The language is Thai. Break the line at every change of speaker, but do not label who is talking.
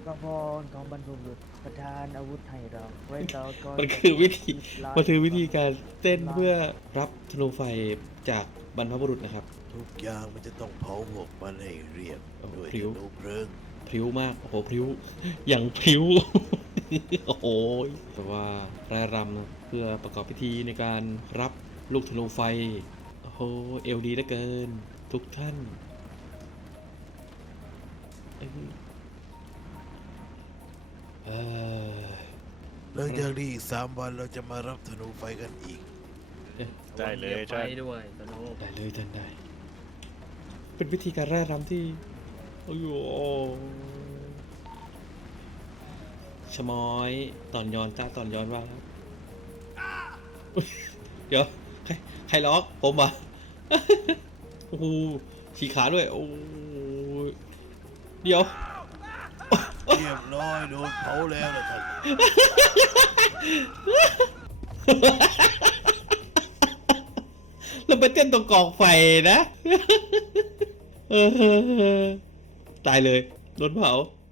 กระบอนของบรรพบุรุษประทานอาวุธให้เราไว้เราก็
มันคือวิธี
ลาย
มันคือวิธีการเต้น
ลาย
เพื่อรับธนูไฟจากบรรพบุรุษนะครับ
ทุกอย่างมันจะต้องเผาพวกมันให้เรียบ
โอ้
ด้วย
พริ้
ธ
ว
นูเพลิง
พริ้วมาก โอ้โห พริ้ว อย่างพริ้ว โอ้โหแต่ว่าร่ายรำนะเพื่อประกอบพิธีในการรับลูกธนูไฟ โอ้โห เอลดีเหลือเกิน ทุกท่านเออ
หลังจากนี้อีก3 วันเราจะมารับธนูไฟกันอีก
ได้เลย
หบไฟ
ท่าน
ด้วยสนุก
ได้เลยท่านได้ เป็นวิธีการร่ายรำที่ โอ้โหชะม้อยตอนย้อนจ้าตอนย้อนว่าแล้วอุ๊ยเดี๋ยว ใครล็อกผมอ่ะ โอ้โหฉีกขาด้วย โอ้ยเดี๋ยว
เรียบร้อยโดนเผาแล้วนะท่าน
เราไปเต้นตรงกองไฟนะ เออตายเลยโดนเผา